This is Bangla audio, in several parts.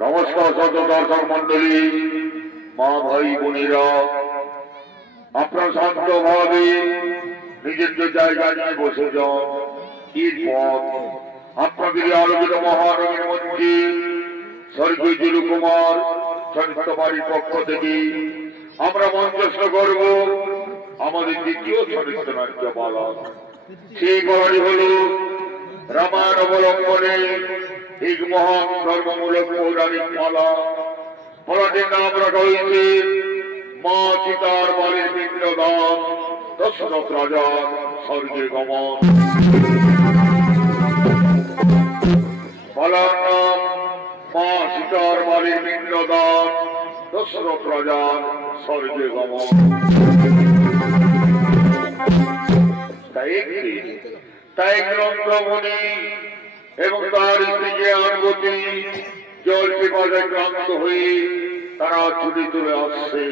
नमस्कार सत दर्शक मंडली मा भाई बोनेरा अपना शांत भावे निजे जायगा निये बसे जान एरपर आपनादेर आलोचित महानगीर मंचे स्वर्गीय जिलु कुमार संयुक्त बाड़ीर पक्ष थेके आमरा मंचस्थ करब आमादेर द्वितीय चरित्र नाट्यमाला। सेई गलाटी हलो रामायण अवलम्बने एक महान धर्ममूलक पौराणिक माला। मालाटिर नाम रखा हयेছে मा सीतार बाड़ीर पिंडदान दशरथ राजार स्वर्गे गमन। मालार नाम मा सीतार बाड़ीर पिंडदान दशरथ राजार स्वर्गे गमन। ताई ग्रंथमुनि এবং তার স্ত্রী আনবতী জল পিপাসায় ক্লান্ত হয়ে তারা ছুটে চলে আসছে।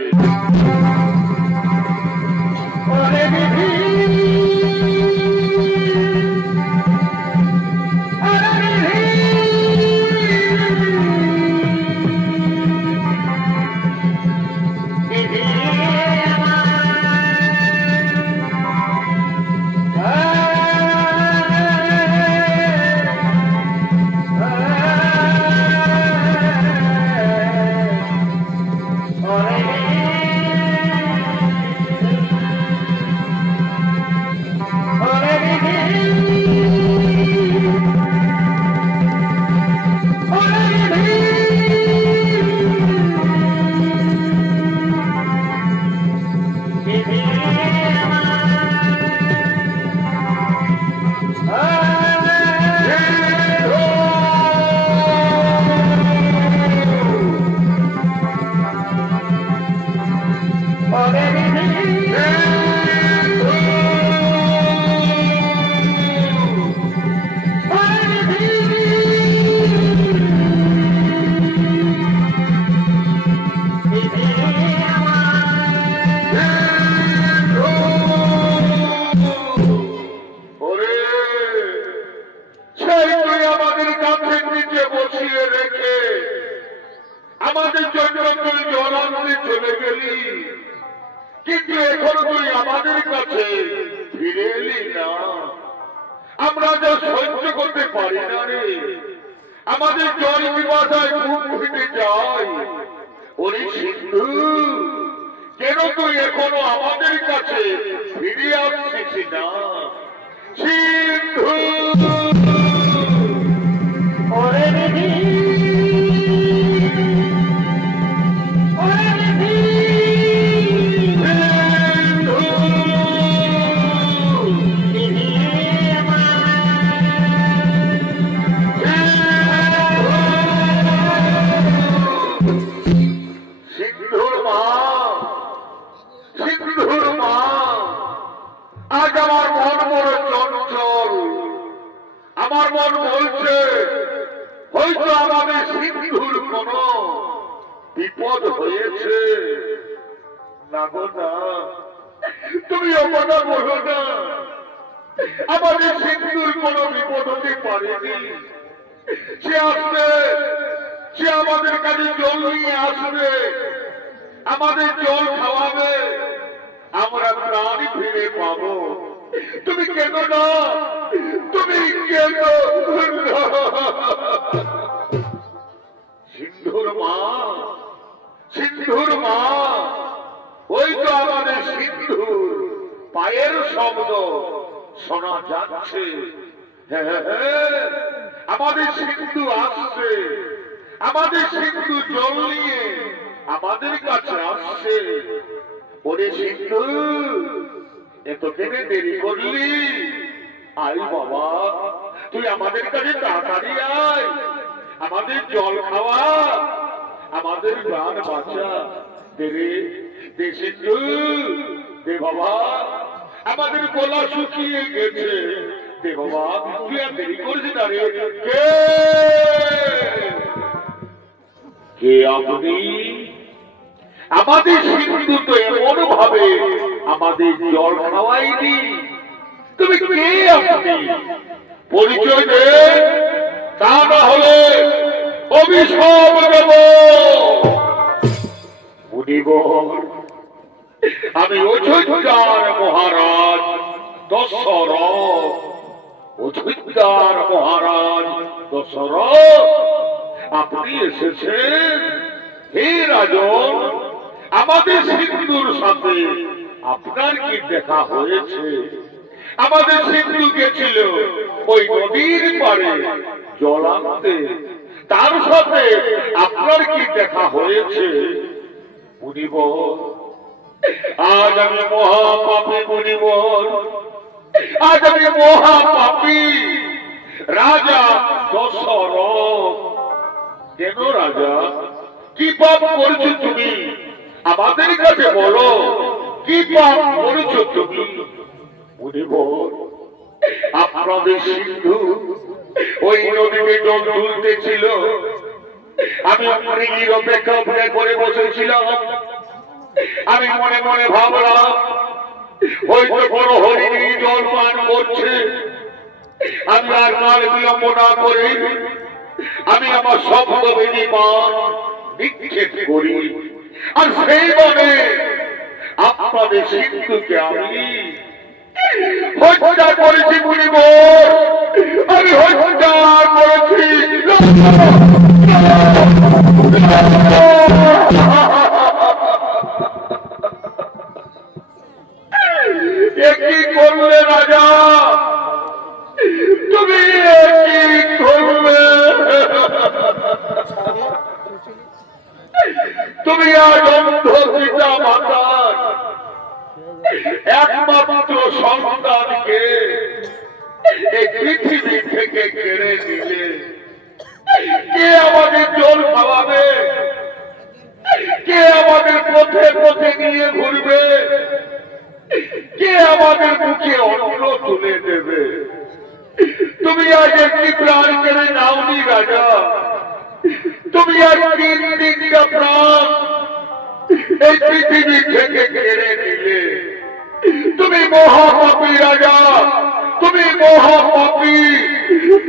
परिचय दे ता ना हले ओ অভিশাপ দেব। মুনিবর, আমি অযোধ্যার মহারাজ দশরথ, অযোধ্যার মহারাজ দশরথ আপনি এসেছেন। হে রাজন, আমাদের সিন্ধুর সাথে আপনার কি দেখা হয়েছে? আমাদের সিন্ধু গেছিল ওই নদীর পাড়ে জল আনতে, তার সাথে আপনার কি দেখা হয়েছে? মুনিবর, আজ আমি মহাপাপী। মুনিবর, আজ আমি মহাপাপী। রাজা দশরথ, কেন রাজা, কি পাপ করেছো তুমি? আমাদের কাছে বলো, কি পাপ করেছো তুমি? মুনিবর, আপনাদের সিন্ধু ওই নদীতে জল তুলতেছিল, আমি মৃগীর অপেক্ষা করে বসেছিলাম। আমি মনে মনে ভাবলাম হয়তো বড় হরিণী জল পান করছে। আমি আর কাল বিলম্ব না করে আমি আমার শব্দবেদী মান নিক্ষেপ করি, আর সেই মনে আপনাদের সিন্ধুকে আমি হত্যা করেছি। মুনিবর, আমি হত্যা করেছি। কি করলে রাজা, তুমি কি করলে? তুমি আজ অন্ধ পিতা মাতার একমাত্র সন্তানকে এই পৃথিবী থেকে কেড়ে নিলে। কে আমাদের জল খাওয়াবে? কে আমাদের পথে পথে নিয়ে ঘুরবে? কে আমাদের মুখে অন্ন তুলে দেবে? তুমি আজ একটি প্রাণ কেড়ে নাওনি রাজা। তুমি আজ তিনটা প্রাণ এই পৃথিবী থেকে কেড়ে নিলে। তুমি মহাপাপী রাজা, তুমি মহাপাপী,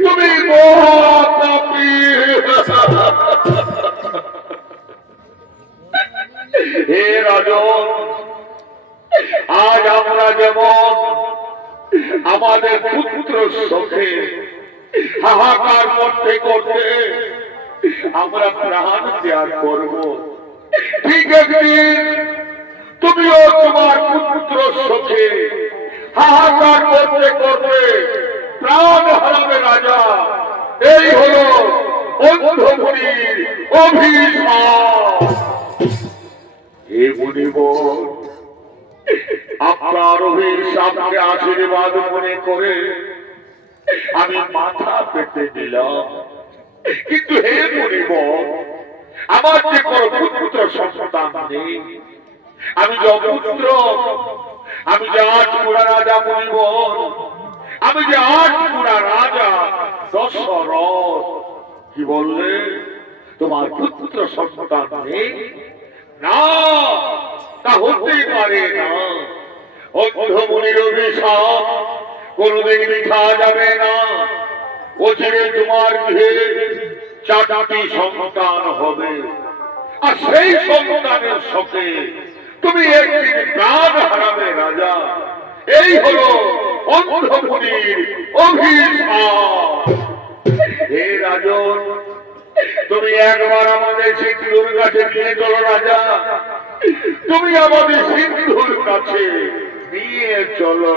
তুমি মহাপাপী। হে রাজন, আজ আমরা যেমন আমাদের পুত্র শোকে হাহাকার করতে করতে আমরা প্রাণ ত্যাগ করব, ঠিক একদিন তুমিও তোমার পুত্র শোকে হাহাকার করতে করতে প্রাণ হারাবে রাজা। এই হলো অন্ধমুনির অভিশাপ। হে মুনিবর, আপনার অভিশাপকে আশীর্বাদ মনে করে আমি মাথা পেতে দিলাম। কিন্তু হে মুনিবর, আমার যে কোনো পুত্র সন্তান নেই। আমি যে অপুত্র, আমি যে আটপুরা রাজা মুনিবর, আমি যে আটপুরা রাজা দশরথ। কি বললে? তোমার পুত্র সন্তান নেই? না, তা হতেই পারে না। অন্ধমুনির অভিশাপ কোনদিন মিথ্যা যাবে না। অচিরে তোমার গৃহে 4টি সন্তান হবে, আর সেই সন্তানের সাথে তুমি একদিন প্রাণ হারাবে রাজা। এই হলো অন্ধমুনির অভিশাপ। হে রাজন, তুমি একবার আমাদের সিন্ধুর কাছে নিয়ে চলো রাজা। তুমি আমাদের সিন্ধুর কাছে নিয়ে চলো।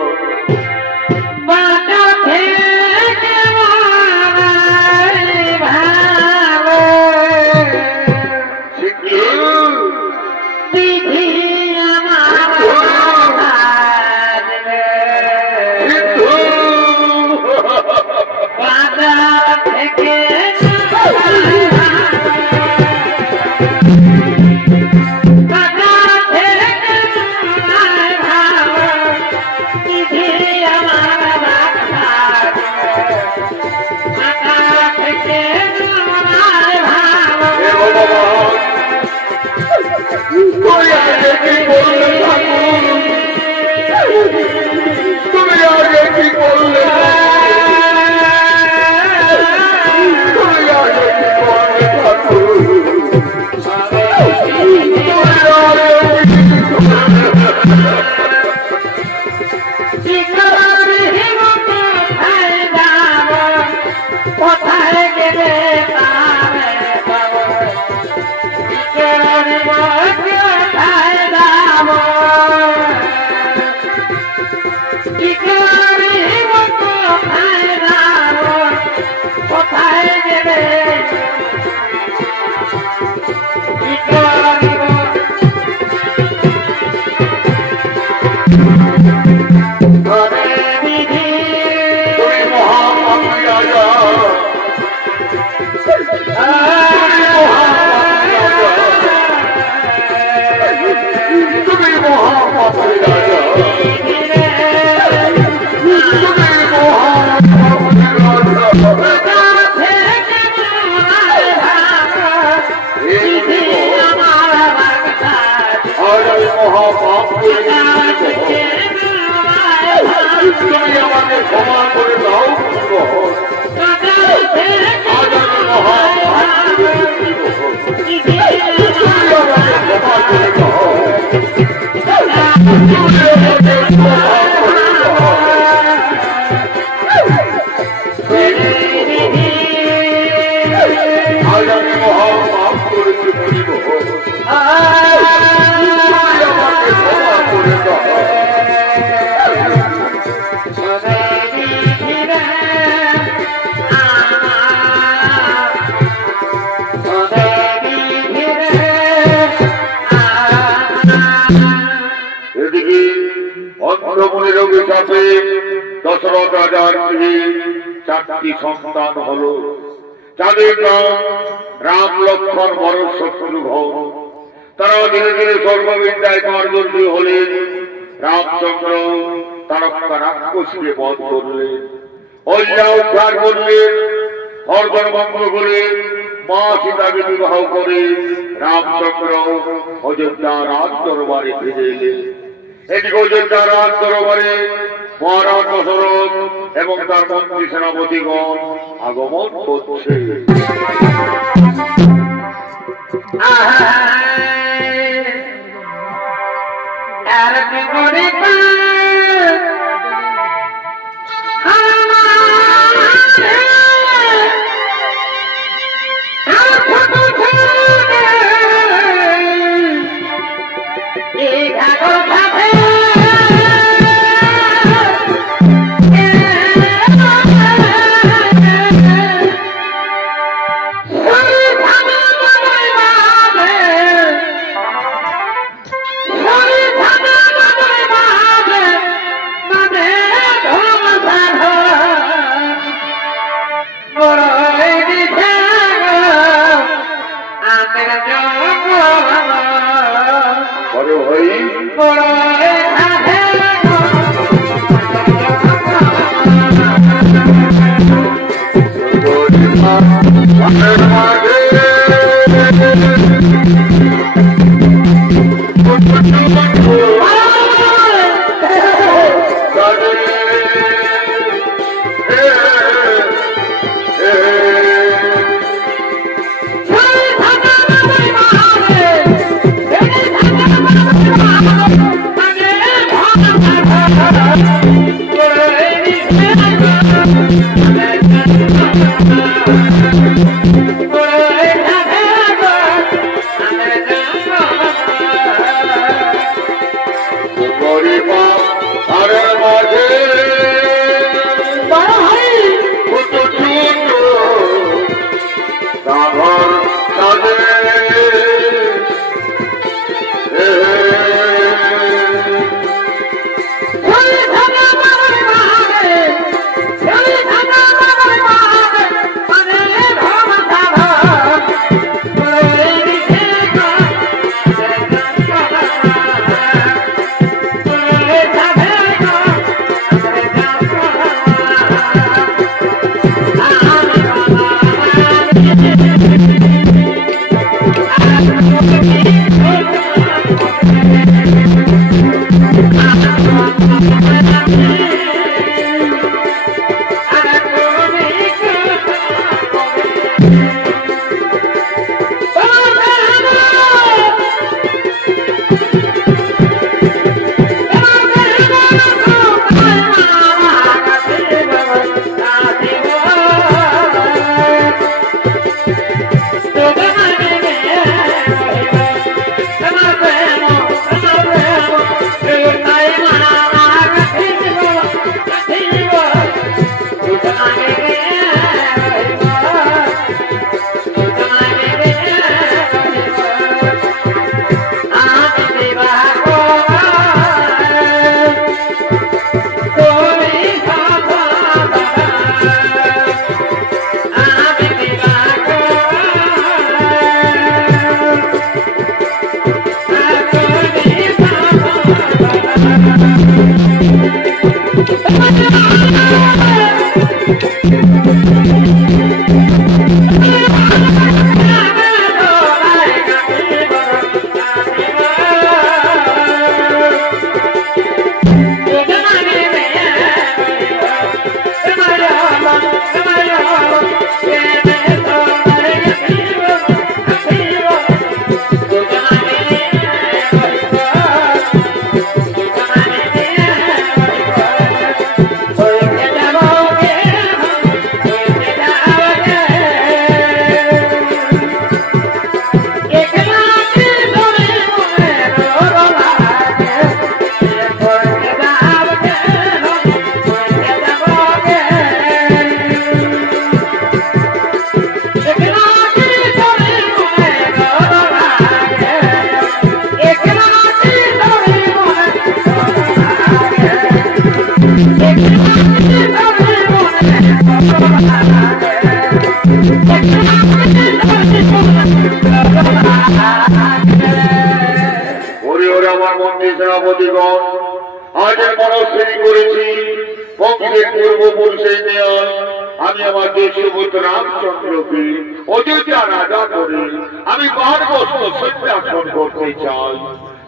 দশরথ রাজার চারটি সন্তান হল, তাদের নাম রাম, লক্ষ্মণ, ভরত, শত্রুঘ্ন। তারা ধীরে ধীরে সর্ববিদ্যায় পারদর্শী হলেন। রামচন্দ্র তারকা রাক্ষসকে বধ করলেন, অযোধ্যা উদ্ধার করলেন, হরধন ভঙ্গ করে মা সীতাকে বিবাহ করে রামচন্দ্র অযোধ্যা রাজ দরবারে ফিরে এলেন। এদিকে অযোধ্যা রাজ দরবারে মহারাজ দশরথ এবং তার মন্ত্রী সেনাপতিগণ আগমন করছে। ওরে ওরে আমার মন্ত্রী সেনাপতিগণ, আজ মনস্থির করেছি বঙ্গের পূর্বপুরুষের নিয়ম আমি আমার দেশপুত্র রামচন্দ্রকে অযোধ্যা রাজা করে আমি 12 বছর সন্ন্যাসন করতে চাই।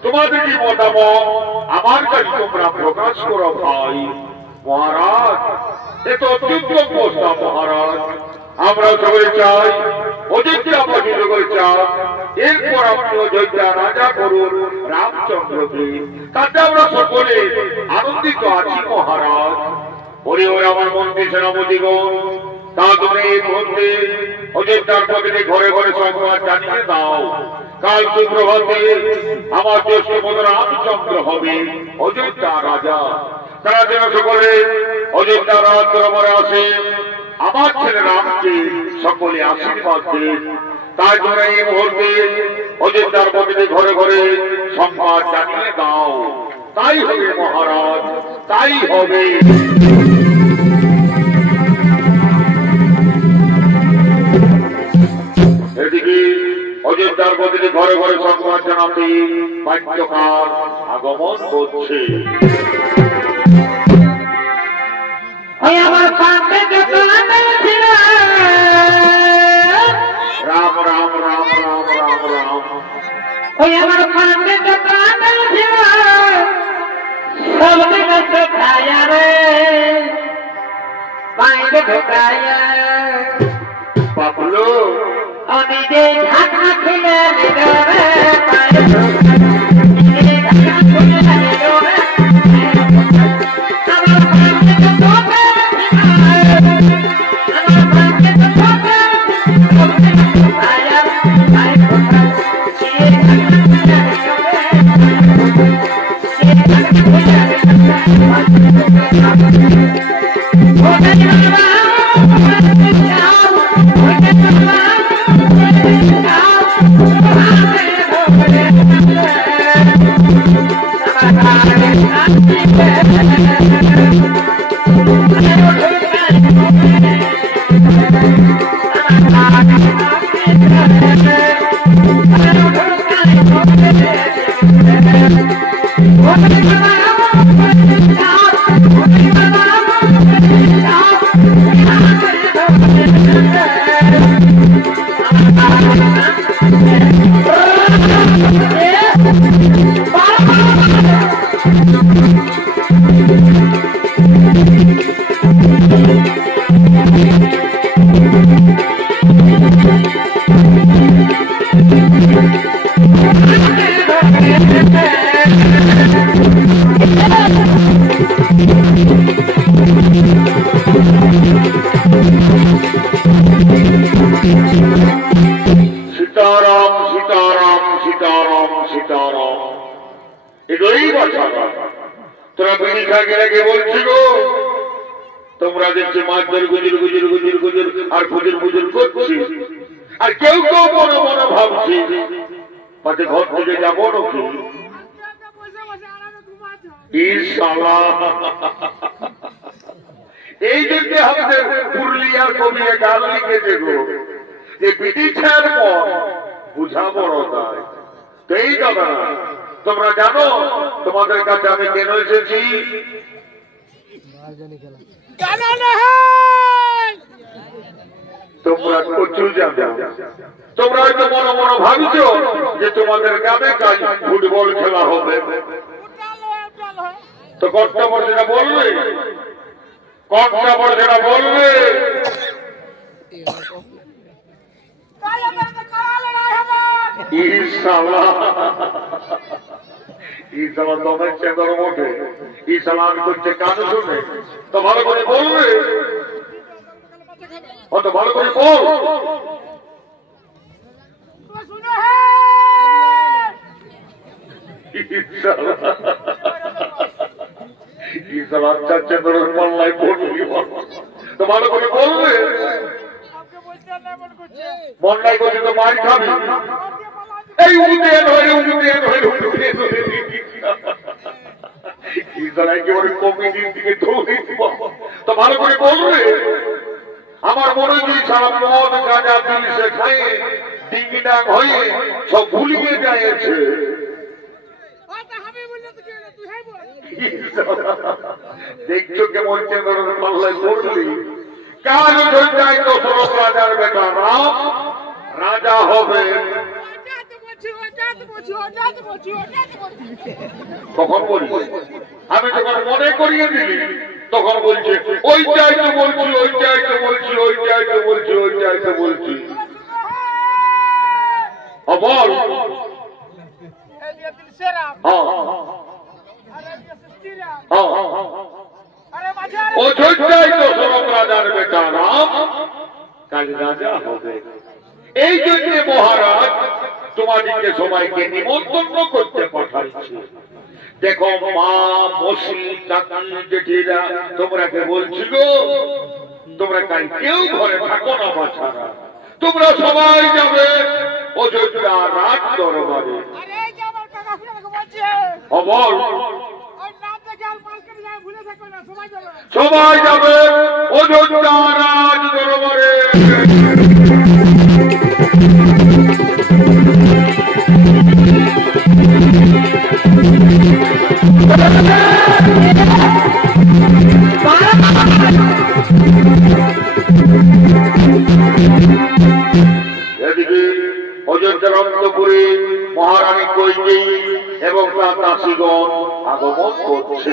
তোমাদের কি মতামত আমার কাছে তোমরা প্রকাশ করো ভাই। মহারাজ, এ তো অত্যন্ত প্রস্তাব মহারাজ। আমরা সবাই চাই অযোধ্যা পঠিত করে চাই, এরপর আপনি অযোধ্যা রাজা করুন রামচন্দ্রকে, তাতে আমরা সকলে আনন্দিত আছি মহারাজ। ওরে ওরে আমার মন্ত্রী সেনাপতিগণ, তা তুমি এই মুহূর্তে অযোধ্যার পথে ঘরে ঘরে সংবাদ জানিয়ে দাও, কাল সুপ্রভাতে আমার জ্যেষ্ঠ রামচন্দ্র হবে অযোধ্যা রাজা। তারা যেন সকলে অযোধ্যা রাজ দরবারে আসে, আমার ছেলে রামকে সকলে আশীর্বাদ দেন। তাই তোমরা এই মুহূর্তে অযোধ্যার পথে ঘরে ঘরে সংবাদ জানিয়ে দাও। তাই হবে মহারাজ, তাই হবে। এদিকে অযোধ্যার পথে ঘরে ঘরে সংবাদ জানাতে বাক্যকার আগমন করছে। আমার পাশে ছিল রাম রাম রাম রাম রাম রাম। ওই আমার পাশে ছিল সবকে ঢোকায়া রে, বাইরে ঢোকায়া বাবলু আমি যে ঢাকা ছিলে রে বাইরে सीताराम सीताराम सीताराम सीताराम। এগুলোই বাছা তোরা বিড়ি খাগে রেখে বলছিল, তোমরা দেখছি মাছ ধরে গুজুর গুজুর গুজুর গুজুর আর ফুজুর ফুজুর করছি, আর কেউ কেউ মনে মনে ভাবছি পাশে ঘর থেকে যাবো নাকি। এই জন্য আমাদের পুরুলিয়ার কবি গান লিখেছে গো, যে বিধি ছাড় পর বুঝা বড় তাই। তো এই কথা তোমরা জানো তোমাদের কাছে আমি কেন এসেছি? তোমরা প্রচুর জানো, তোমরা হয়তো মনে মনে ভাবছো যে তোমাদের গ্রামে কাজ ফুটবল খেলা হবে। তো কর্তাবর যেটা বলবে, কর্তাবর যেটা বলবে দমের চেঁদর ওঠে, ইসলাম করছে কান শুনে, তো ভালো করে বলবে, অত ভালো করে বল। ইসলাম চাচ্ছে তোর পাল্লায় পড়বি, তো ভালো করে বলবে। মন্ডাই করছে তো মার খাবি, এই উদয়ন হয়ে উদয়ন হয়ে একেবারে কমিটির দিকে দৌড়ে দিব। তো ভালো করে বলবে। আমার মনে হয় সারা মদ গাঁজা পিল সে খাই ডিংডাং হয়ে সব ভুলিয়ে যাইছে। দেখছো কেমন পাল্লায় পড়লি? কাজ যাই তো সরব রাজার বেটা রাম রাজা হবে। কখন বলছি? আমি যখন মনে করিয়ে দিলি তখন বলছে ওইটাই তো বলছি, ওইটাই তো বলছি, ওইটাই তো বলছি, ওইটাই তো বলছি। বল। অযোধ্যায় তো সরব রাজার বেটা রাম কাল রাজা হবে। এই জন্য মহারাজ তোমাদেরকে সবাইকে নিমন্ত্রণ করতে পাঠাচ্ছি। দেখো মা, মসি, কাকি, জেঠিরা তোমরা কে বলছিল তোমরা কাল কেউ ঘরে থাকো না বাছারা, তোমরা সবাই যাবে অযোধ্যা রাজ দরবারে। বল। সবাই যাবে অযোধ্যা রাজ দরবারে। এদিকে অযোধ্যার অন্তপুরে মহারানী কৈকেয়ী এবং তার দাসীগণ আগমন করছে।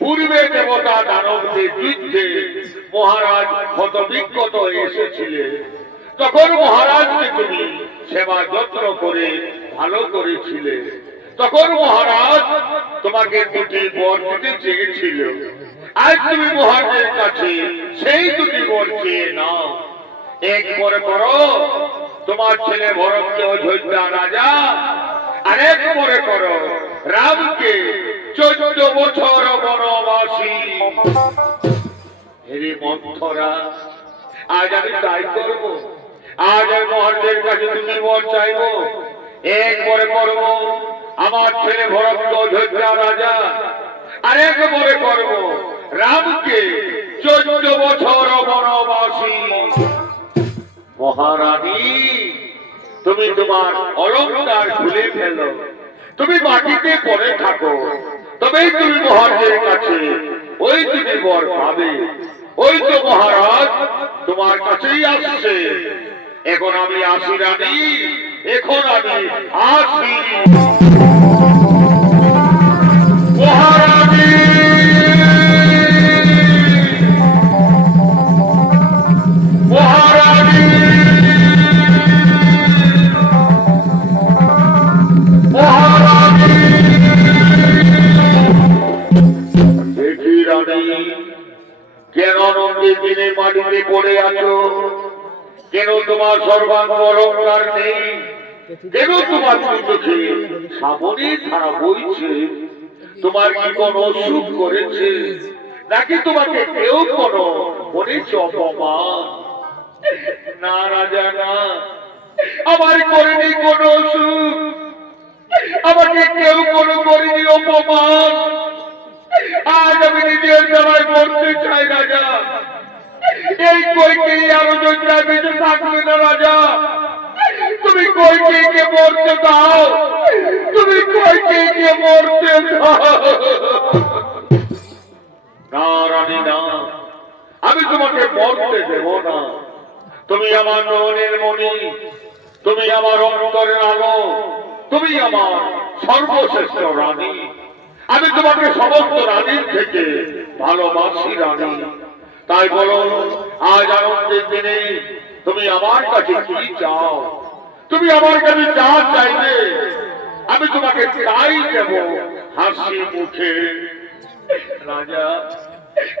পূর্বে দেবতা দানবদের যুদ্ধে মহারাজ হতবিক্ষত এসেছিলেন, তখন মহারাজকে তুমি সেবা যত্ন করে ভালো করেছিলে। তখন মহারাজ তোমাকে দুটি বর দিতে চেয়েছিল। আজ তুমি মহারাজের কাছে সেই দুটি বর চেয়ে নাও। এক বর করো তোমার ছেলে ভরতকে অযোধ্যা রাজা, আরেক বরে করো রামকে 14 বছর বনবাসী। হেরে মন্থরা, আজ আমি তাই করব। আজ আমি মহারাজের কাছে তুমি বর চাইব। এক বরে করব আমার ছেলে ভরতকে অযোধ্যা রাজা, আরেক বরে করব রামকে 14 বছর বনবাসী। মহারানী, তুমি তোমার অলঙ্কার খুলে ফেলো, তুমি মাটিতে পড়ে থাকো, তবেই তুমি মহারাজের কাছে ওই দুটি বর পাবে। ওই তো মহারাজ তোমার কাছেই আসছে। এখন আমি আসি রানী, এখন আমি আসি। মহারানী, মহারানী, মহারানী। দেখি রানী, কেন নন্দী দিনে মাটিতে পড়ে আছো? কেন তোমার সর্বাঙ্গ অলঙ্কার নেই? কেন তোমার চোখে সামনে ধারা বইছে? তোমার কি কোন অসুখ করেছে, নাকি তোমাকে কেউ কোন করেছে অপমান? না রাজা, না, আমার করেনি কোন অসুখ, আমাকে কেউ কোন করেনি অপমান। আজ আমি নিজের দ্বারায় মরতে চাই রাজা। এই কইকেই আরো যোদ্ধায় বেঁচে থাকবে না রাজা। তুমি কইকেইকে মরতে দাও, তুমি কইকেইকে মরতে দাও। না রানী, না, আমি তোমাকে মরতে দেব না। তুমি আমার নয়নের মণি, তুমি আমার অন্তরের আলো, তুমি আমার সর্বশ্রেষ্ঠ রানী। আমি তোমাকে সমস্ত রানীর থেকে ভালোবাসি রানী। তাই বলো, আজ আনন্দের দিনে তুমি আমার কাছে কি চাও? তুমি আমার কাছে যা চাইবে আমি তোমাকে তাই দেব হাসি মুখে। রাজা,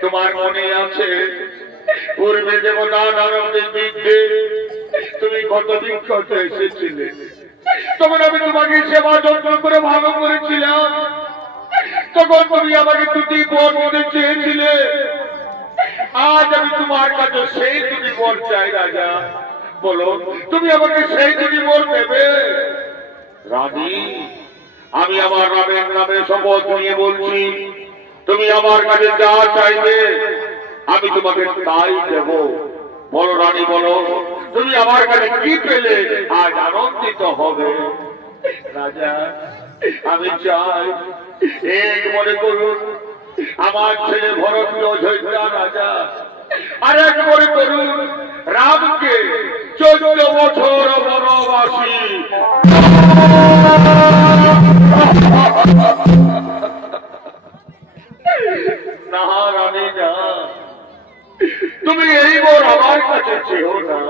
তোমার মনে আছে পূর্বে দেবতা দানবদের যুদ্ধে তুমি কত বিক্ষত এসেছিলে? তখন আমি তোমাকে সেবা যত্ন করে ভালো করেছিলাম। তখন তুমি আমাকে দুটি বর দিতে চেয়েছিলে। আজ আমি তোমার কাছে সেই দুটি বর চাই রাজা। বলো, তুমি আমাকে সেই দুটি বর দেবে? রানী, আমি আমার রামের নামে শপথ নিয়ে বলছি, তুমি আমার কাছে যা চাইবে আমি তোমাকে তাই দেব। বলো রানী, বলো, তুমি আমার কাছে কি পেলে আজ আনন্দিত হবে? রাজা, আমি চাই এক মনে করুন আমার ছেলে ভরতকে অযোধ্যা রাজা, আর এক মনে করুন রামকে 14 বছর বনবাসী। না রানী, না, তুমি এই বর আমার কাছে চেও না,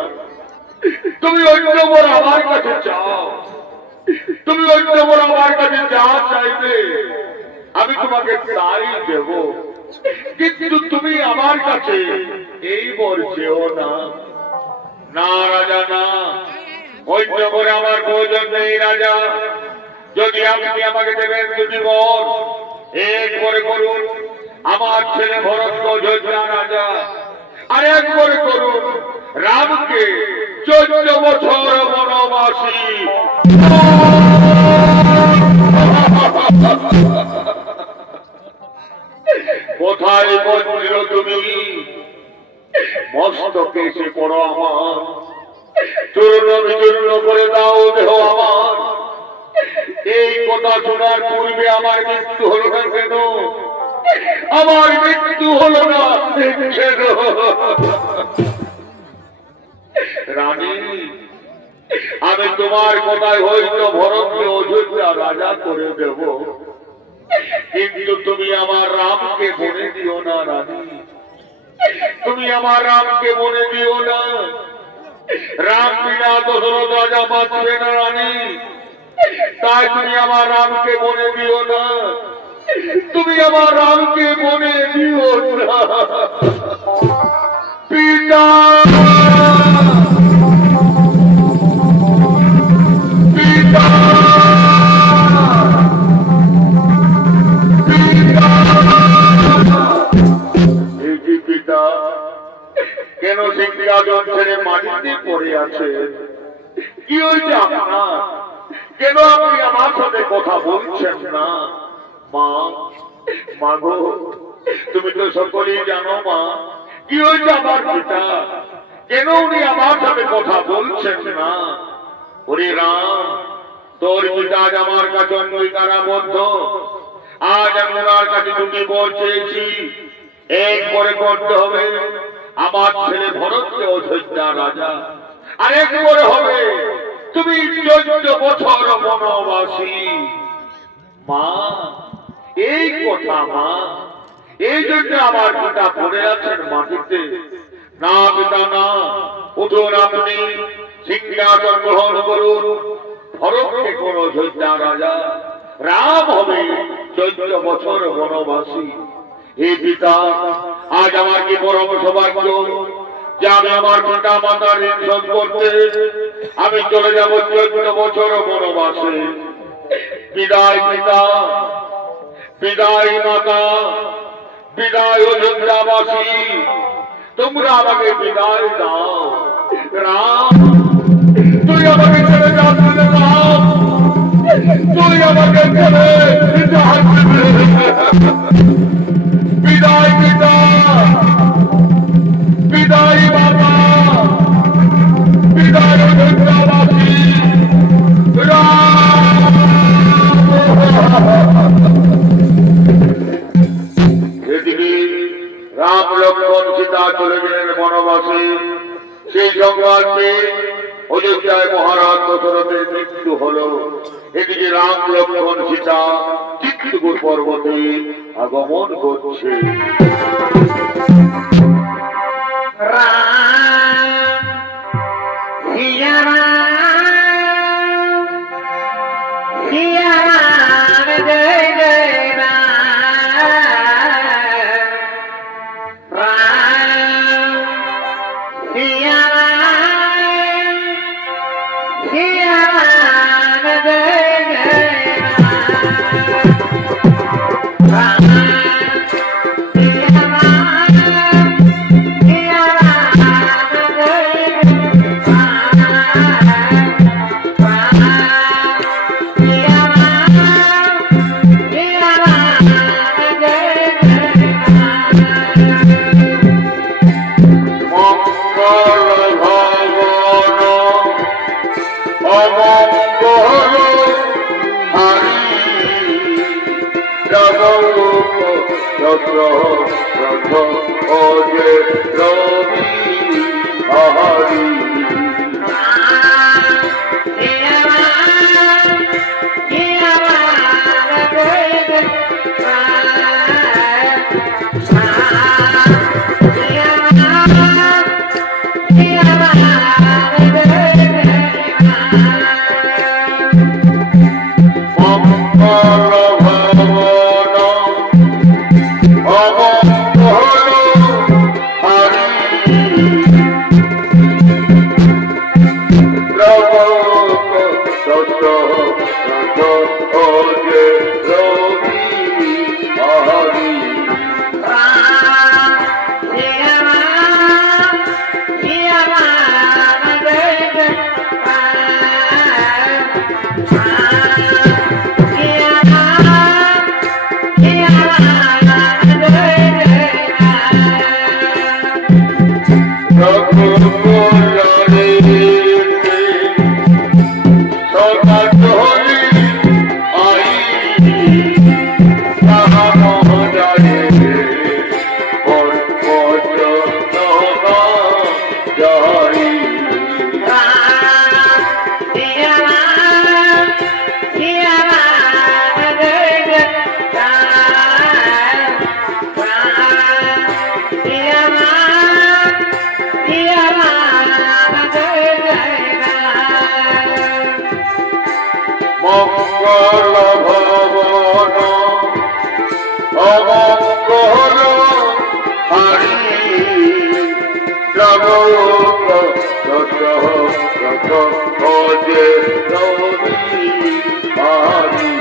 তুমি অন্য বর আমার কাছে চাও। তুমি অন্য বর আমার কাছে যা চাইবে আমি তোমাকে তাই দেব, কিন্তু তুমি আমার কাছে এই বর চেও না। না রাজা, না, অন্য বরে আমার প্রয়োজন নেই রাজা। যদি আপনি আমাকে দেবেন দুটি বর, এক বরে করুন আমার ছেলে ভরত অযোধ্যা রাজা, আর এক বরে করুন রামকে 14 বছর বনবাসী। কোথায় বলছিল তুমি? মস্তকে এসে পড়ো আমার, চূর্ণ বিচূর্ণ করে দাও দেহ আমার। এই কথা শোনার পূর্বে আমার মৃত্যু হলো না কেন? আমার মৃত্যু হলো না কেন? রানী, আমি তোমার কথায় হয়তো ভরতকে অযোধ্যা রাজা করে দেব, কিন্তু তুমি আমার রামকে বলে দিও না রানী, তুমি আমার রামকে বলে দিও না। রাম বিনা দশরথ রাজা বাঁচবে না রানী, তাই তুমি আমার রামকে বলে দিও না, তুমি আমার রামকে বলে দিও না। পিতা পিতা পিতা, কেন সিংহাসন ছেড়ে মাটিতে পড়ে আছে? কি হয়েছে আপনার? কেন আপনি আমার সাথে কথা বলছেন না? মা, মাগো, তুমি তো সকলেই জানো মা, কি হয়েছে আমার পিতা? কেন উনি আমার সাথে কথা বলছেন না? ওরে রাম, তোর পিতা আজ আমার কাছে অঙ্গীকারাবদ্ধ। আজ আমি ওনার কাছে দুটি বর চেয়েছি, এক করে করতে হবে আমার ছেলে ভরতকে অযোধ্যা রাজা, আরেক করে হবে তুমি 14 বছর বনবাসী। মা, এই কথা মা, এই জন্য আমার পিতা পড়ে আছেন মাটিতে। না পিতা না, উঠুন আপনি, সিংহাসন গ্রহণ করুন, ভরতকে কোন অযোধ্যা রাজা, রাম হবে 14 বছর বনবাসী। হে পিতা, আজ আমার কি পরম সৌভাগ্য যে আমি আমার পিতা মাতার ঋণ শোধ করতে আমি চলে যাব 14 বছর বনবাসে। বিদায় পিতা, বিদায় মাতা, বিদায় অযোধ্যাবাসী, তোমরা আমাকে বিদায় দাও। রাম, তুই আমাকে ছেড়ে যাচ্ছিস রাম, তুই আমাকে ছেড়ে বিদায় পিতা, বিদায় বাবা, বিদায় অযোধ্যাবাসী। এদিকে রাম লক্ষ্মণ সীতা চলে গেলেন বনবাসে। সেই সংবাদ পেয়ে অযোধ্যায় মহারাজ দশরথের মৃত্যু হল। এদিকে রাম লক্ষ্মণ সীতা চিত্রকূট পর্বতে আগমন করছে। মঙ্গল ভবন অমঙ্গল হারি জগত যত ভজে রবি হারি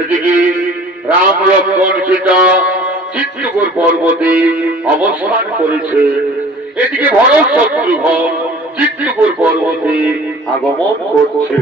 এদিকে রাম লক্ষ্মণ সীতা চিত্রকূট পর্বতে অবস্থান করেছে। এদিকে ভরত শত্রুঘ্ন চিত্রকূট পর্বতে আগমন করছে।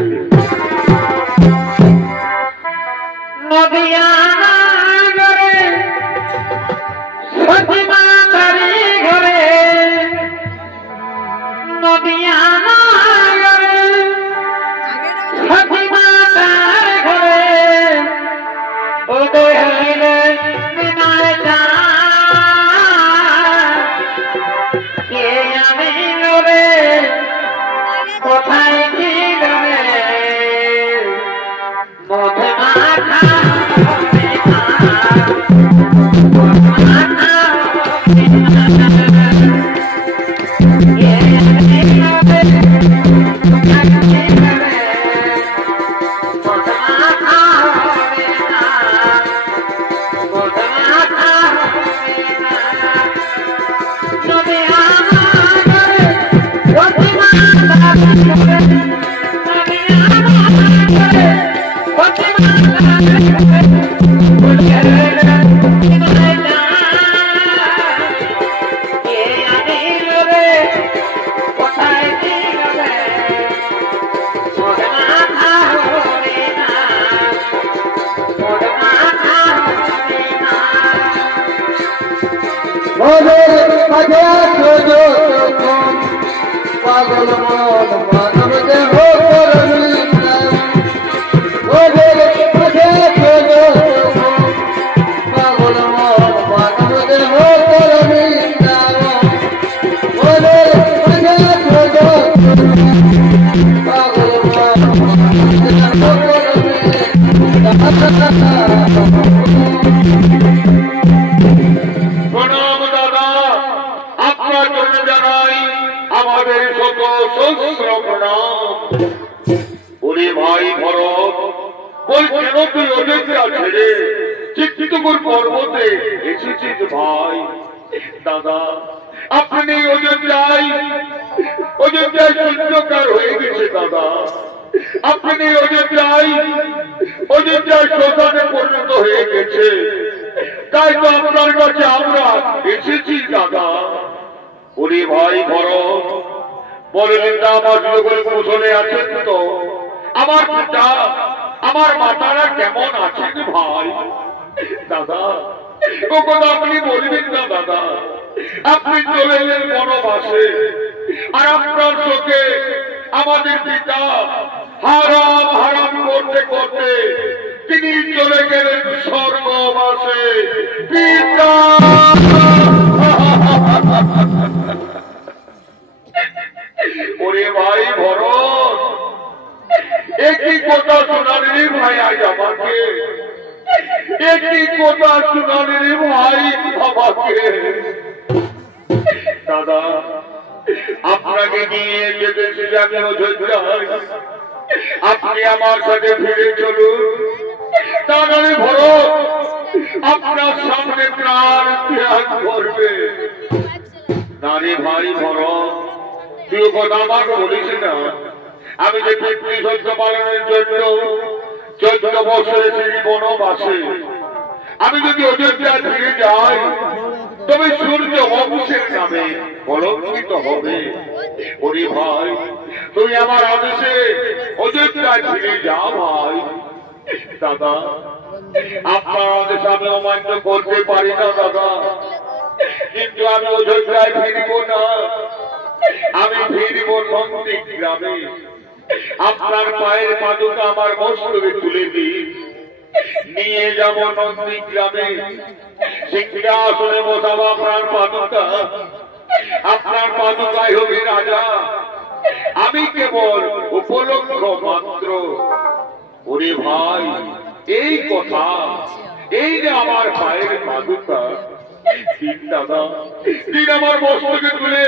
প্রণাম দাদা, আপনার জন্য জানাই আমাদের শত সহস্র প্রণাম। ওরে ভাই ভরত, বল কেন তুই অযোধ্যা ছেড়ে চিত্রকূট পর্বতে এসেছিস ভাই? দাদা, আপনি অযোধ্যায় চিত্রকার হয়ে গেছে দাদা। আপনি অযোধ্যায় শ্মশানে পরিণত হয়ে গেছে। তাই তো আপনার কাছে আমরা এসেছি দাদা। ওরে ভাই ভরত, বলেন না আমার যুগল কুশলে আছেন তো? আমার পিতা আমার মাতারা কেমন আছেন ভাই? দাদা, ও কথা আপনি বলবেন না দাদা। আপনি চলে এলেন বনবাসে, আর আপনার চোখে আমাদের পিতা হারাম হারাম করতে করতে তিনি চলে গেলেন স্বর্গবাসে। পিতা ওরে ভাই ভরত, একই কথা শোনালেন ভাই আজ আমাকে, একই কথা শোনালেন ভাই আমাকে। দাদা, আপনাকে নিয়ে যেতেছি আমি অযোধ্যায়, আপনি আমার সাথে ফিরে চলুন। তা নয় ভরত আপনার সামনে প্রাণ ত্যাগ করবে। নারী ভাই ভরত, তুই কথা আমাকে বলিস না। আমি যে পিতৃ সত্য পালনের জন্য 14 বছরে সেই বনবাসে আমি যদি অযোধ্যায় ফিরে যাই তবে সূর্য বংশের নামে কলঙ্কিত হবে। ওরে ভাই, তুই আমার আদেশে অযোধ্যায় ফিরে যা ভাই। দাদা, আপনার আদেশ আমি অমান্য করতে পারি না দাদা, কিন্তু আমি অযোধ্যায় ফিরব না, আমি ফিরব নন্দী গ্রামে। আপনার পায়ের পাদুকা আমার মস্তকে তুলে দিন, নিয়ে যাব নন্দী গ্রামে। সিংহাসনে বসাবো আপনার পাদুকা, আপনার পাদুকায় হবে রাজা, আমি কেবল উপলক্ষ মাত্র। ওরে ভাই, এই কথা, এই যে আমার পায়ের পাদুকা, দিন দাদা, দিন আমার মস্তকে তুলে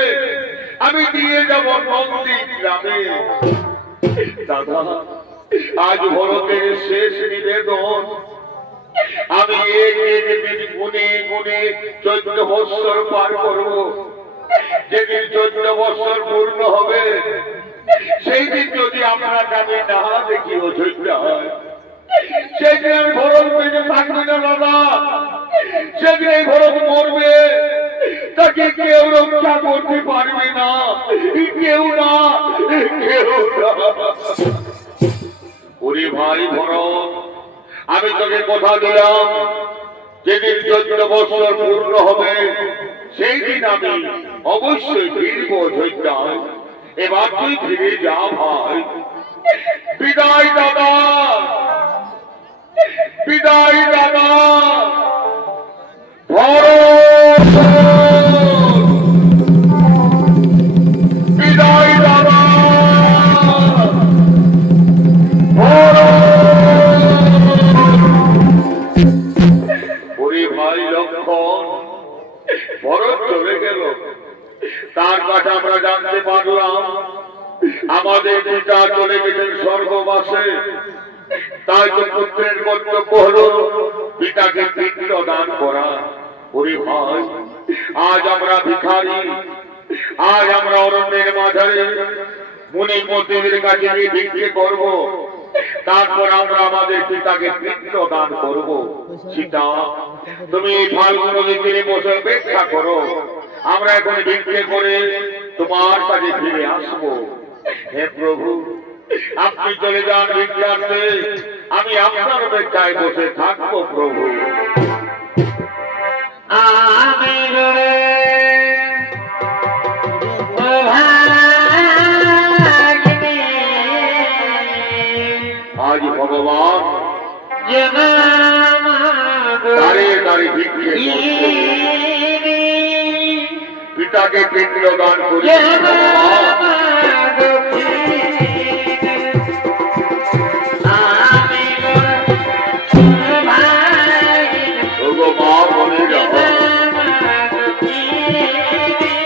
আমি নিয়ে যাব নন্দী গ্রামে। দাদা, আজ ভরতের শেষ নিবেদন, আমি এক গুনে গুনে 14 বৎসর পার করব। যেদিন 14 বৎসর পূর্ণ হবে সেই দিন যদি আপনার কাছে না দেখি অযোধ্যায়, সেদিন আমি ভরত বেঁচে থাকবে না দাদা, সেদিন এই ভরত মরবে, তাকে কেউ রক্ষা করতে পারবে না, কেউ না, কেউ না। ওরে ভাই ভরত, আমি তোকে কথা দিলাম, যেদিন 14 বছর পূর্ণ হবে সেই দিন আমি অবশ্যই ফিরব অযোধ্যায়। এবার তুই ফিরে যা ভাই। বিদায় দাদা, বিদায় দাদা। ভরত, বিদায় দাদা। ওরে ভাই লক্ষণ, ভরত চলে গেল, তার কথা আমরা জানতে পারলাম আমাদের পিতা চলে গেছেন স্বর্গবাসে। তাই তো পুত্রের কর্তব্য হলো পিতাকে পিণ্ড দান করা। ওরে ভাই, আজ আমরা ভিখারি, আজ আমরা অরণ্যের মাঝারে মুনি মন্ত্রীদের কাছে গিয়ে ভিক্ষে করব, তারপর আমরা আমাদের পিতাকে পিণ্ড দান করব। সীতা, তুমি এই ফাল্গুন নদীর তীরে বসে অপেক্ষা করো, আমরা এখন ভিক্ষে করে তোমার কাছে ফিরে আসবো। হে প্রভু, আপনি চলে যান ভিক্ষার্থে, আমি আপনার অপেক্ষায় বসে থাকবো প্রভু। আজ ভগবান দাঁড়িয়ে দাঁড়িয়ে ভিক্ষে পিতাকে পিণ্ড দান করে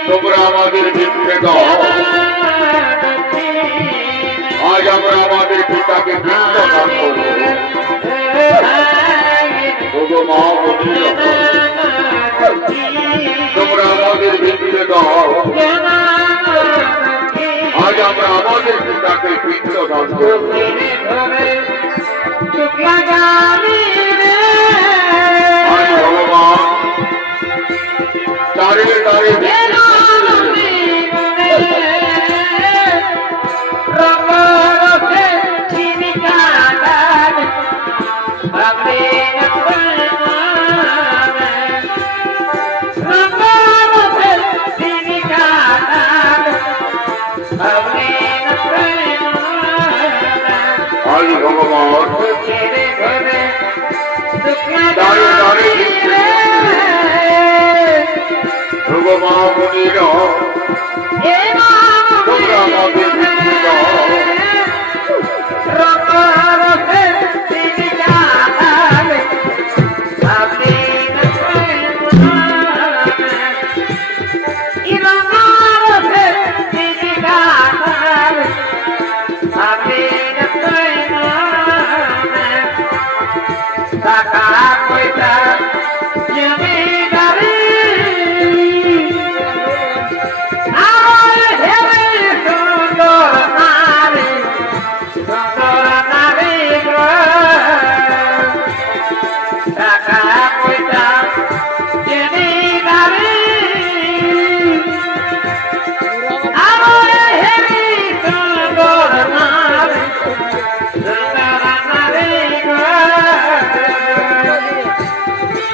তোমরা আমাদের ভিক্ষে দাও। আজ আমরা আমাদের পিতাকে পিণ্ড দান করবো। মা তোমরা আমাদের ভিক্ষে দাও। আজ আমরা আমাদের পিতাকে পিণ্ড দান করবো। আজ ভগবান দাঁড়িয়ে দাঁড়িয়ে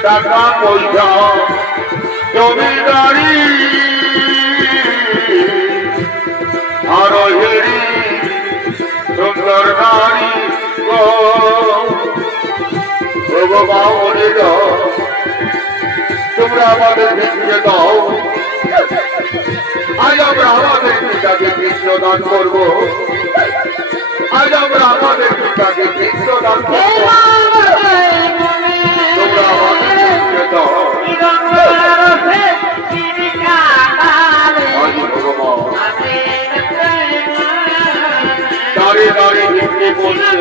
টাকা পয়সা জমিদারি আর হেরি সুন্দর নারী গো তোমরা আমাদের ভিক্ষে দাও। আজ আমরা আমাদের পিতাকে পিণ্ডদান করবো। আজ আমরা আমাদের পিতাকে পিণ্ডদান করবো। তোমরা আমাদের ভিক্ষে দাও। দাঁড়ে দাঁড়ে ভিক্ষে করছে।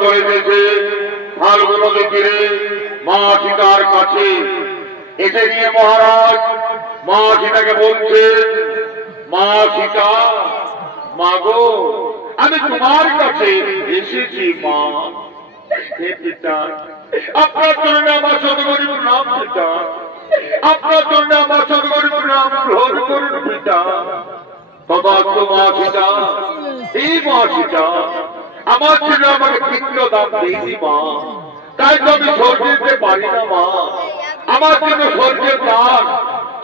চলে গেছে ফাল্গুন তীরে মা সীতার কাছে এসে গিয়ে মহারাজ মা সীতাকে বলছে, মা সীতা, মা গো আমি তোমার কাছে এসেছি মা। হে পিতা, আপনার জন্য আমার সদগরিব নাম পিতা, আপনার জন্য আমার সদগরিব নাম গ্রহণ করুন পিতা। তথাস্তু মা সীতা, এই মা সীতা আমার জন্য আমাকে পিণ্ড দান দিয়েছি মা, তাই তো আমি স্বর্গ যেতে পারি না মা। আমার জন্য স্বর্গের দ্বার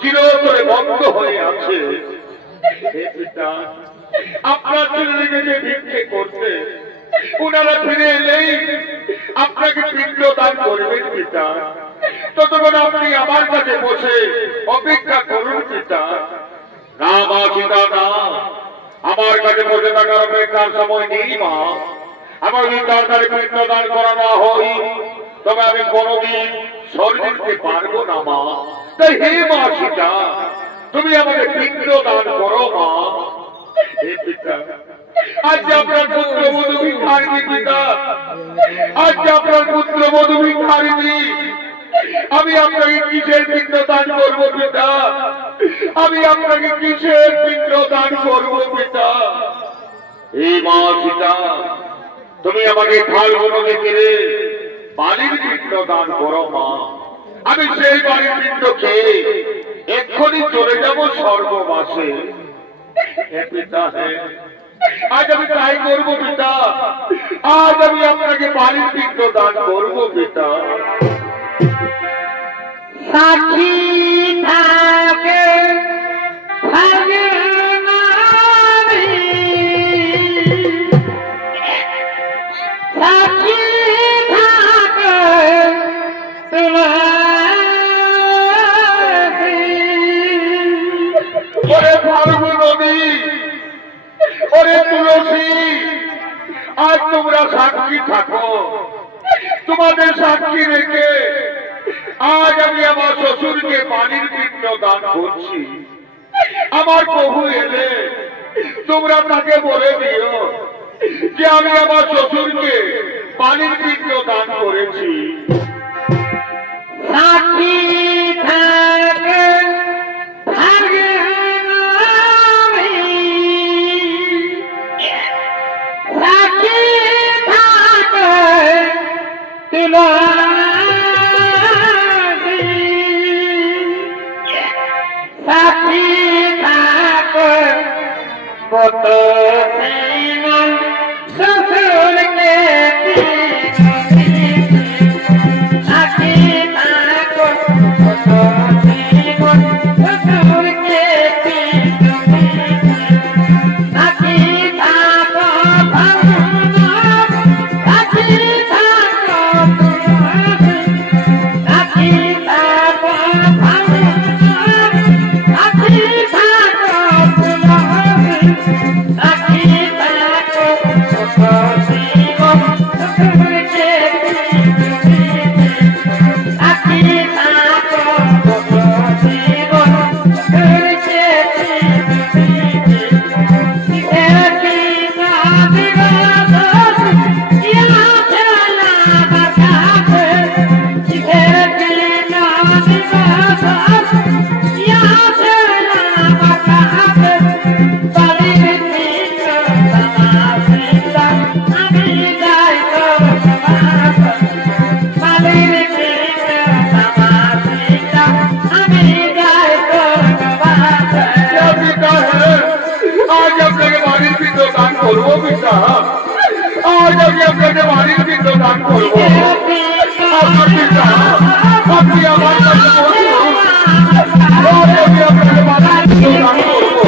চিরতরে বন্ধ হয়ে আছে। হে পিতা, আপনার জন্য নিজেকে ভিক্ষে করতে ওনারা ফিরে এলেই আপনাকে পিণ্ড দান করবেন পিতা। ততক্ষণ আপনি আমার কাছে বসে অপেক্ষা করুন পিতা। না মা সীতা, না, আমার কাছে বসে থাকার অপেক্ষার সময় নেই মা। আমার যদি তাড়াতাড়ি পিণ্ড দান করা না হয় তবে আমি কোনদিন স্বর্গে যেতে পারবো না মা। তাই হে মা সীতা, তুমি আমাকে পিণ্ড দান করো মা। হে পিতা, আজ আপনার পুত্র বধূ ভিখারিণী পিতা, আজ আপনার পুত্র বধূ ভিখারিণী, আমি আপনাকে কিসের পিণ্ড দান করবো পিতা? আমি আপনাকে কিসের পিণ্ড দান করবো পিতা? এই মা সীতা, তুমি আমাকে ফাল্গুন তীরে বালির পিণ্ড দান করো মা। আমি সেই বালির পিণ্ড খেয়ে এক্ষুনি চলে যাব স্বর্গবাসে। হে পিতা, হে আজ আমি তাই করবো পিতা, আজ আমি আপনাকে বাড়ির পিণ্ড দান করবো পিতা। সাক্ষী থাকে থাকে নারী, সাক্ষী থাকে ওরে ফাল্গু নদী, ওরে তুলসী, আজ তোমরা সাক্ষী থাকো। তোমাদের সাক্ষী রেখে আজ আমি আমার শ্বশুরকে পানির পিণ্ড দান করছি। আমার প্রভু এলে তোমরা তাকে বলে দিও যে আমি আমার শ্বশুরকে পানির পিণ্ড দান করেছি। সাক্ষী থাকে থাকে নারী, সাক্ষী থাকে তুলসী, সাক্ষী থাকে কত সিংহ শ্বশুরকে সাক্ষী থাকো কত সিংহ শ্বশুরকে সাক্ষী থাকো ফাল্গুন, সাক্ষী থাকো তুলসী, সাক্ষী থাকো ফাল্গুন, সাক্ষী থাকো তুলসী, সাক্ষী থাকো কত সিংহ শ্বশুরকে সাক্ষী থাকো কত সিংহ শ্বশুরকে आज আপনাকে বাড়ির পিণ্ড দান করবো পিতা, আজ আমি আপনাকে বাড়ির পিণ্ড দান করবো। আপনার পিতা, আপনি আমার কাছে বলুন, আজ আমি আপনাকে বাড়ির পিণ্ড দান করবো।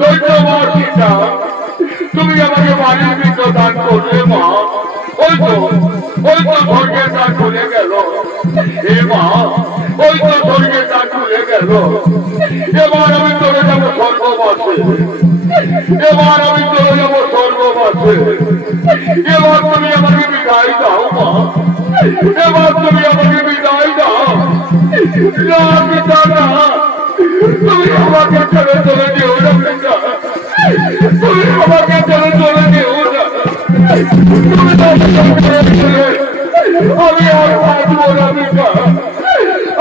ধন্যবাদ সীতা, তুমি আমাকে বাড়ির পিণ্ড দান করলে মা। ওই তো স্বর্গের দ্বার খুলে গেল। হে মা, ওই তো স্বর্গের দ্বার খুলে গেল। এবার আমি চলে যাবো স্বর্গবাসে, এবার আমি চলে যাবো স্বর্গবাসে। এবার তুমি আমাকে বিদায় দাও মা, এবার তুমি আমাকে বিদায় দাও। না পিতা না, তুমি আমাকে ছেড়ে চলে যেও না পিতা, তুমি আমাকে ছেড়ে চলে যেও না। আমি আর ভাববো না পিতা,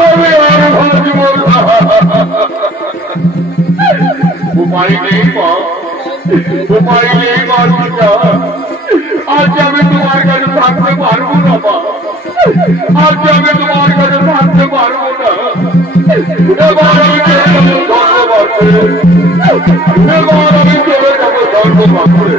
আমি আর ভাববো না। উপায় নেই মা, উপায় নেই মা পিতা, আজ আমি তোমার কাছে থাকতে পারবো না মা, আজ আমি তোমার কাছে থাকতে পারবো না। এবার আমি চলে যাবো স্বর্গবাসে, এবার আমি চলে যাবো স্বর্গবাসে।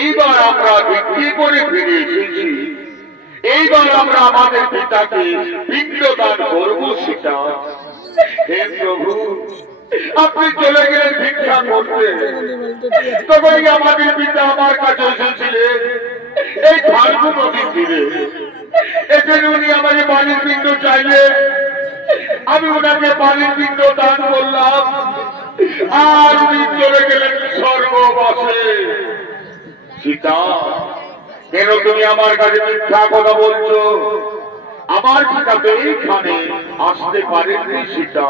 এইবার আমরা বিক্রি করে ফিরে এসেছি, এইবার আমরা আমাদের পিতাকে পিণ্ডদান করবো। সীতা, হে প্রভু, আপনি চলে গেলেন ভিক্ষা করতে, তখনই আমাদের পিতা আমার কাছে এসেছিলেন এই ফাল্গু নদীর তীরে। এখানে উনি আমাকে পানির পিণ্ড চাইলেন, আমি ওনাকে পানির পিণ্ড দান করলাম, আর উনি চলে গেলেন স্বর্গবাসে। সীতা, কেন তুমি আমার কাছে মিথ্যা কথা বলছো? আমার পিতা তো এইখানে আসতে পারেননি। সীতা,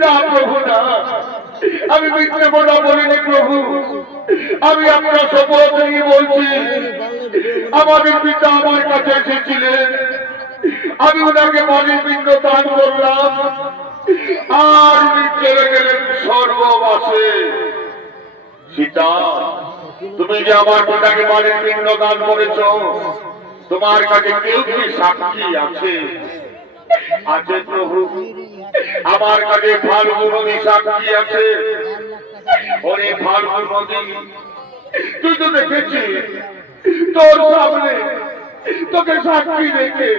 না প্রভু, না, আমি মিথ্যে কথা বলিনি প্রভু, আমি আপনার শপথ নিয়ে বলছি, আমাদের পিতা আমার কাছে এসেছিলেন, আমি ওনাকে পানির পিণ্ড দান করলাম, আর উনি চলে গেলেন স্বর্গবাসে। সীতা, তুমি যে আমার পিতাকে পানির পিণ্ড দান করেছ, তোমার কাছে কেউ কি সাক্ষী আছে? আছে প্রভু, আমার কাছে ফাল্গু নদী সাক্ষী আছে। ওরে ফাল্গু নদী, তুই তো দেখেছিস, তোর সামনে তোকে সাক্ষী রেখে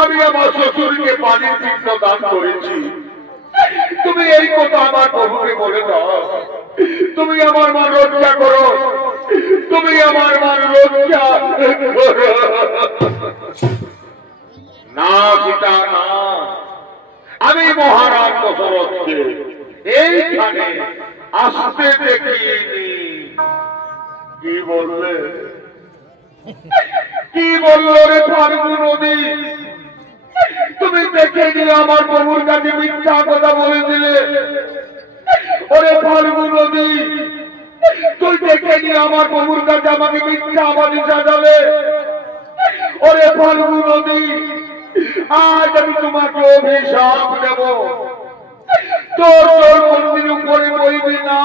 আমি আমার শ্বশুরকে পানির পিণ্ড দান করেছি। তুমি এই কথা আমার প্রভুকে বলে দাও, তুমি আমার মান রক্ষা করো, তুমি আমার মান রক্ষা করো। না সীতা, না, আমি মহারাজ দশরথকে এইখানে আসতে দেখিনি। কি বললে? কি বললো রে ফাল্গু নদী? তুমি দেখে নিয়ে আমার প্রভুর কাছে মিথ্যা কথা বলে দিলে। ওরে ফাল্গু নদী, তুই দেখে নিয়ে আমার প্রভুর কাছে আমাকে মিথ্যা বাণী সাজালে। ওরে ফাল্গু নদী, আজ আমি তোমাকে অভিশাপ দেব, তোর তোর কোনদিন উপরে বইবি না,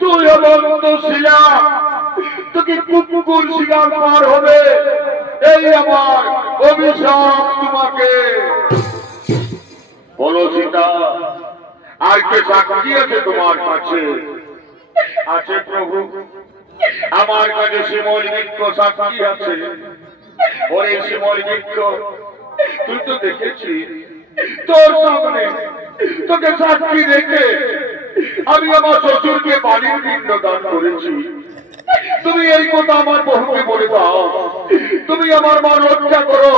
তুই অনন্ত শিলা, তোকে কুকুর শিকার পার হবে, এই আমার অভিশাপ তোমাকে। বলো সীতা, আর কে সাক্ষী আছে তোমার কাছে? আছে প্রভু, আমার কাছে শিমল বৃক্ষ সাক্ষী আছে। ওরে শিমল বৃক্ষ, তুই তো দেখেছিস, তোর সামনে তোকে সাক্ষী রেখে আমি আমার শ্বশুরকে পানির পিণ্ড দান করেছি। তুমি এই কথা আমার বহুকে বলে দাও, তুমি আমার মান রক্ষা করো,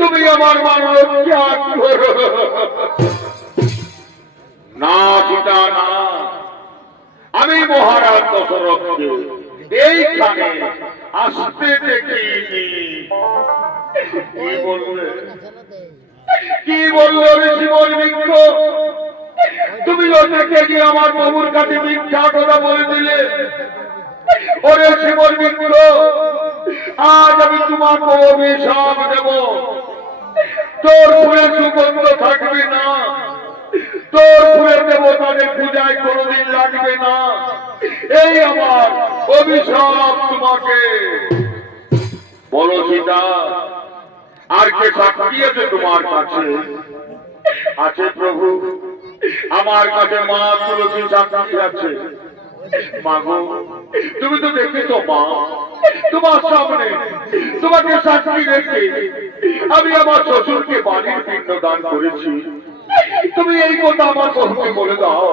তুমি আমার মান রক্ষা করো। না সীতা, না, আমি মহারাজ দশরথকে এইখানে আসতে দেখিনি। কি বললে? কি বললো রে শিমল বৃক্ষ? তুমি ওটাকে গিয়ে আমার প্রভুর কাছে মিথ্যা কথা বলে দিলে। ওরে শিমল বৃক্ষ, আজ আমি তোমাকে অভিশাপ দেব, তোর ফুলে সুগন্ধ থাকবে না, তোর ফুলে দেবতাদের পূজায় কোনদিন লাগবে না, এই আমার অভিশাপ তোমাকে। বলো সীতা, আর কে সাক্ষী আছে তোমার কাছে? আছে প্রভু, আমার কাছে মা তুলসী সাক্ষী আছে। মাগো, তুমি তো দেখেছো মা, তোমার সামনে তোমাকে সাক্ষী রেখে আমি আমার শ্বশুরকে পানির পিণ্ড দান করেছি। তুমি এই কথা আমার প্রভুকে বলে দাও,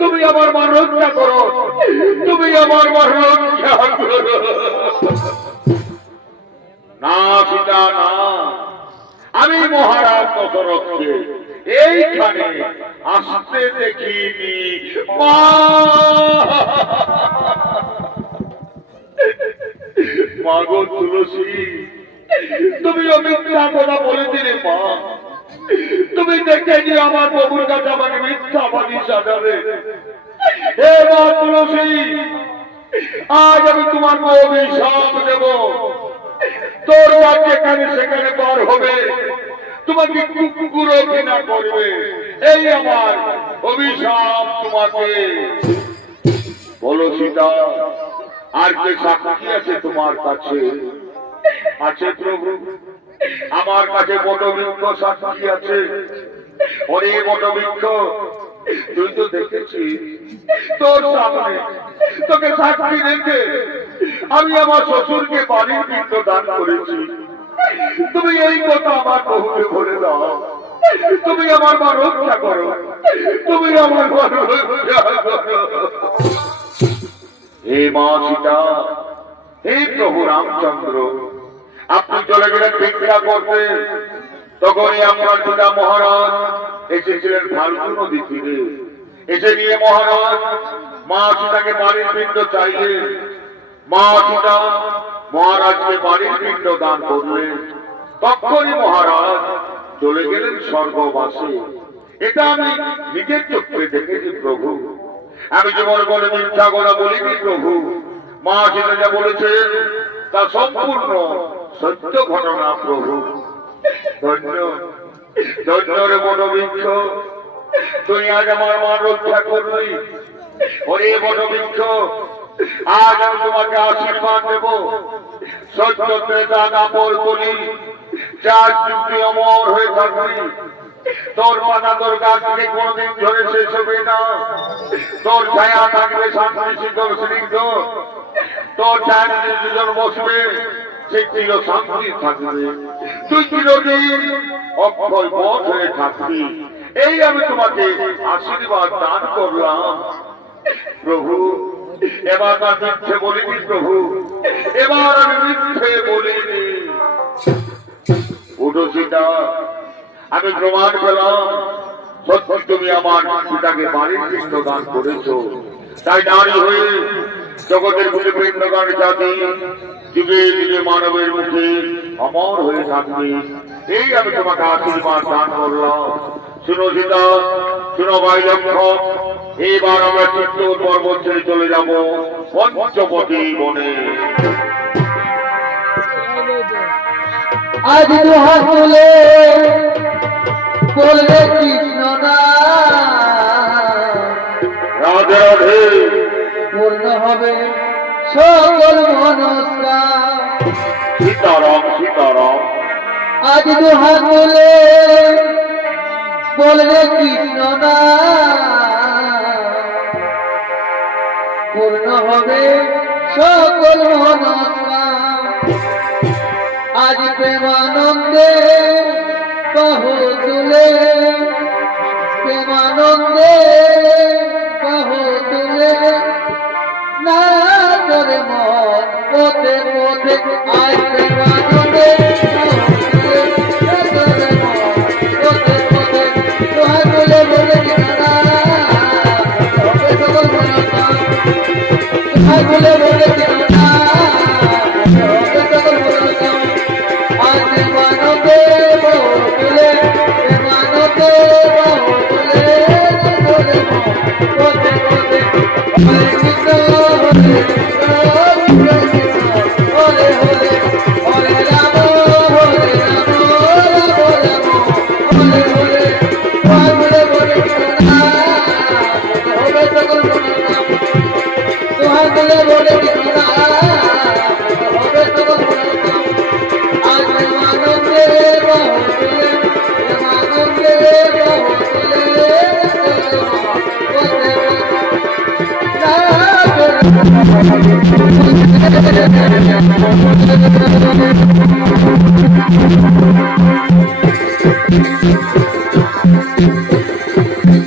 তুমি আমার মান রক্ষা করো, তুমি আমার মান রক্ষা করো। না সীতা, না, আমি মহারাজ দশরথকে এইখানে আসতে দেখিনি। মা, মাগো তুলসী, তুমি মিথ্যা কথা বলে দিলে মা, তুমি দেখে নিয়ে আমার প্রভুর কাছে আমাকে মিথ্যা বাণী সাজাবে। হে মা তুলসী, আজ আমি তোমার অভিশাপ দেব, তোর বাদ যেখানে সেখানে বার হবে, তোমাকে কুকুর ঘৃণা করবে, এই আমার অভিশাপ তোমাকে। বলো সীতা, আর কে সাক্ষী আছে তোমার কাছে? আছে প্রভু, আমার কাছে বটবৃক্ষ সাক্ষী আছে। ওরে বটবৃক্ষ, তুই তো দেখেছিস তোর সামনে তোকে সাক্ষী রেখে আমি আমার শ্বশুরকে বাড়ির পিণ্ড দান করেছি। তুমি এই কথা আমার বহুকে বলে দাও, তুমি আমার মা রক্ষা করো, তুমি আমার মা রক্ষা করো। হে মা সীতা, হে প্রভু রামচন্দ্র, আপনি চলে গেলেন ভিক্ষা করতে, তখনই আপনার পিতা মহারাজ এসেছিলেন ফাল্গু নদী তীরে। এসে নিয়ে মহারাজ মা সীতাকে বাড়ির পিণ্ড চাইলে মা সীতা মহারাজকে বাড়ির পিণ্ড দান করলেন। তখনই মহারাজ চলে গেলেন স্বর্গবাসে। এটা আমি নিজের চোখে দেখেছি প্রভু, আমি জীবন বলে মিথ্যা কথা বলিনি প্রভু। মা সীতা যা বলেছেন তা সম্পূর্ণ সত্য ঘটনা প্রভু। ধন্য ধন্য রে বটবৃক্ষ, তুই আজ আমার মা রক্ষা করবি। ওরে বটবৃক্ষ, আজ আমি তোমাকে আশীর্বাদ দেব। সত্য ত্রেতা কাপড় করি, চার যুগে অমর হয়ে থাকবি। তোর পাতা তোর গাছ থেকে কোনদিন ঝরে শেষ হবে না। তোর ছায়া থাকবে শান্তি শীতল স্নিগ্ধ, তোর ছায়া দুজন বসবে, সে চির শান্তি থাকবে। তুই চিরদিন অক্ষয় পথ হয়ে থাকবি। এই আমি তোমাকে আশীর্বাদ দান করলাম প্রভু। এবার আমি মিথ্যে বলিনি প্রভু, এবার আমি মিথ্যে বলিনি। উঠো সীতা, আমি প্রমাণ পেলাম সত্যি তুমি আমার পিতাকে বাড়ির পিণ্ড দান করেছ। তাই নারী হয়ে জগতের বুকে পিণ্ডদান জাতি যুগে যুগে মানবের মুখে অমর হয়ে থাকবে। এই আমি তোমাকে আশীর্বাদ দান করলাম। শুনো সীতা, শুনো ভাই লক্ষ্মণ, এবার আমরা চিত্তর পর্বত ছেড়ে চলে যাব পঞ্চবটী বনে। আজ দুহাত তুলে বলবে কৃষ্ণ রাধে রাধে, পূর্ণ হবে সকল মনস্কার। সীতারাম সীতারাম। আজ দুহাত তুলে বলবে কৃষ্ণ পূর্ণ হবে সকল মনস্কার। আজ প্রেমানন্দে বাহু তুলে, প্রেমানন্দে বাহু তুলে না করে মন পথে পথে। আজ প্রেমানন্দে বলে বলে আজ মানবে বলে মানবে বলে বলে হরে হরে হরে রাম হরে রাম রাম রাম হরে হরে বলে বলে সকল তোমার বলে বলে হবে সকল আজ মানবে বহুলে মানবে বহুলে